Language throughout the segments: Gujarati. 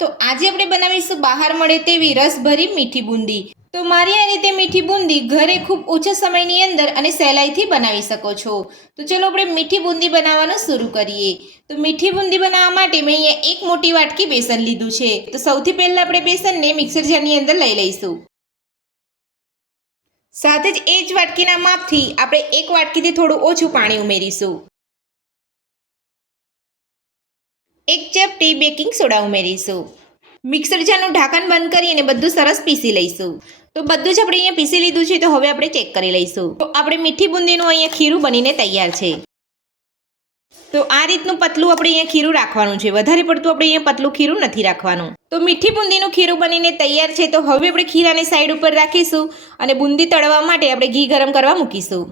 તો આજે આપણે બનાવીશું બહાર મળે તેવી રસભરી મીઠી બુંદી। તો મારી આ રીતે મીઠી બુંદી ઘરે ખૂબ ઓછા સમયની અંદર અને સહેલાઈથી બનાવી શકો છો। તો ચલો આપણે મીઠી બુંદી બનાવવાનું શરૂ કરીએ। તો મીઠી બુંદી બનાવવા માટે મેં અહીંયા એક મોટી વાટકી બેસન લીધું છે। તો સૌથી પહેલા આપણે બેસનને મિક્સર જારની અંદર લઈ લઈશું। સાથે જ એ જ વાટકીના માપથી આપણે એક વાટકીથી થોડું ઓછું પાણી ઉમેરીશું। એક ચપટી બેકિંગ સોડા ઉમેરીશું। મિક્સર જારનું ઢાંકણ બંધ કરીને બધું સરસ પીસી લઈશું। તો બધું જ આપણે અહીંયા પીસી લીધું છે। તો હવે આપણે ચેક કરી લઈશું। તો આપણે મીઠી બુંદીનું અહીંયા ખીરું બનીને તૈયાર છે। તો આ રીતનું પતલું આપણે અહીંયા ખીરું રાખવાનું છે, વધારે પડતું આપણે અહીંયા પતલું ખીરું નથી રાખવાનું। તો મીઠી બુંદીનું ખીરું બનીને તૈયાર છે। તો હવે આપણે ખીરાને સાઈડ ઉપર રાખીશું અને બુંદી તળવા માટે આપણે ઘી ગરમ કરવા મૂકીશું।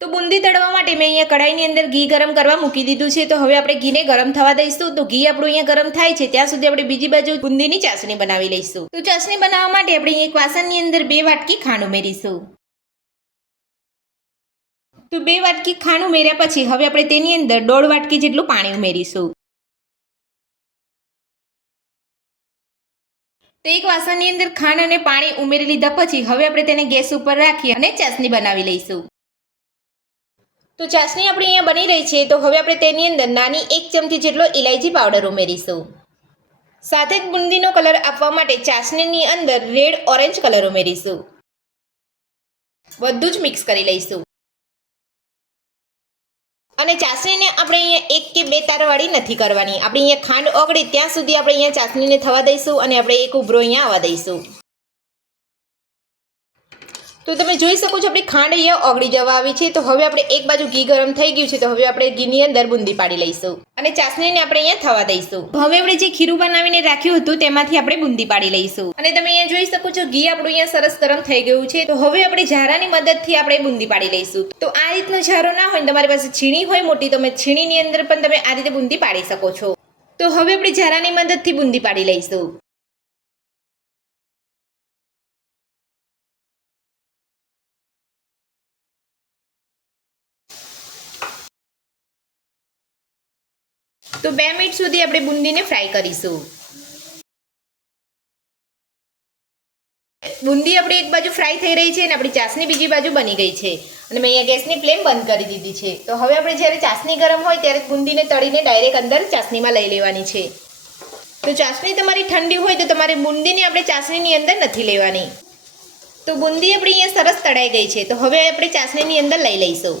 તો બુંદી તળવા માટે મેં અહીંયા કઢાઈની અંદર ઘી ગરમ કરવા મૂકી દીધું છે। તો હવે આપણે ઘીને ગરમ થવા દઈશું। તો ઘી આપણું અહીંયા ગરમ થાય છે ત્યાં સુધી આપણે બીજી બાજુ બુંદીની ચાસણી બનાવી લઈશું। તો ચાસણી બનાવવા માટે આપણે એક વાસણની અંદર 2 વાટકી ખાંડ ઉમેરીશું। તો 2 વાટકી ખાંડ ઉમેર્યા પછી હવે આપણે તેની અંદર 1.5 વાટકી જેટલું પાણી ઉમેરીશું। તો એક વાસણની અંદર ખાંડ અને પાણી ઉમેરી લીધા પછી હવે આપણે તેને ગેસ ઉપર રાખી અને ચાસણી બનાવી લઈશું। તો ચાસણી આપણી અહીંયા બની રહી છે। તો હવે આપણે તેની અંદર નાની 1 ચમચી જેટલો ઇલાયચી પાવડર ઉમેરીશું। સાથે જ બુંદીનો કલર આપવા માટે ચાસણીની અંદર રેડ ઓરેન્જ કલર ઉમેરીશું। બધું જ મિક્સ કરી લઈશું અને ચાસણીને આપણે અહીંયા 1 કે 2 તારવાળી નથી કરવાની। આપણે અહીંયા ખાંડ ઓગળે ત્યાં સુધી આપણે અહીંયા ચાસણીને થવા દઈશું અને આપણે એક ઉભરો અહીંયા આવવા દઈશું। તો તમે જોઈ શકો છો આપણી ખાંડ અહીંયા ઓગળી જવા આવી છે। તો હવે આપણે એક બાજુ ઘી ગરમ થઈ ગયું છે। તો હવે આપણે ઘીની અંદર બુંદી પાડી લઈશું અને ચાસણીને આપણે અહીંયા થવા દઈશું। હવે આપણે જે ખીરું બનાવીને રાખ્યું હતું તેમાંથી આપણે બુંદી પાડી લઈશું અને તમે અહીંયા જોઈ શકો છો ઘી આપણું અહીંયા સરસ ગરમ થઈ ગયું છે। તો હવે આપણે ઝારાની મદદથી આપણે બુંદી પાડી લઈશું। તો આ રીતનો ઝારો ના હોય, તમારી પાસે છીણી હોય મોટી, તો તમે છીણીની અંદર પણ તમે આ રીતે બુંદી પાડી શકો છો। તો હવે આપણે ઝારાની મદદથી બુંદી પાડી લઈશું। તો 2 મિનિટ સુધી આપણે બુંદીને ફ્રાય કરીશું। બુંદી આપણી એક બાજુ ફ્રાય થઈ રહી છે અને આપણી ચાસણી બીજી બાજુ બની ગઈ છે અને મેં અહીંયા ગેસની ફ્લેમ બંધ કરી દીધી છે। તો હવે આપણે જ્યારે ચાસણી ગરમ હોય ત્યારે બુંદીને તળીને ડાયરેક્ટ અંદર ચાસણીમાં લઈ લેવાની છે। તો ચાસણી તમારી ઠંડી હોય તો તમારે બુંદીને આપણે ચાસણીની અંદર નથી લેવાની। તો બુંદી આપણી અહીંયા સરસ તળાઈ ગઈ છે। તો હવે આપણે ચાસણીની અંદર લઈ લઈશું।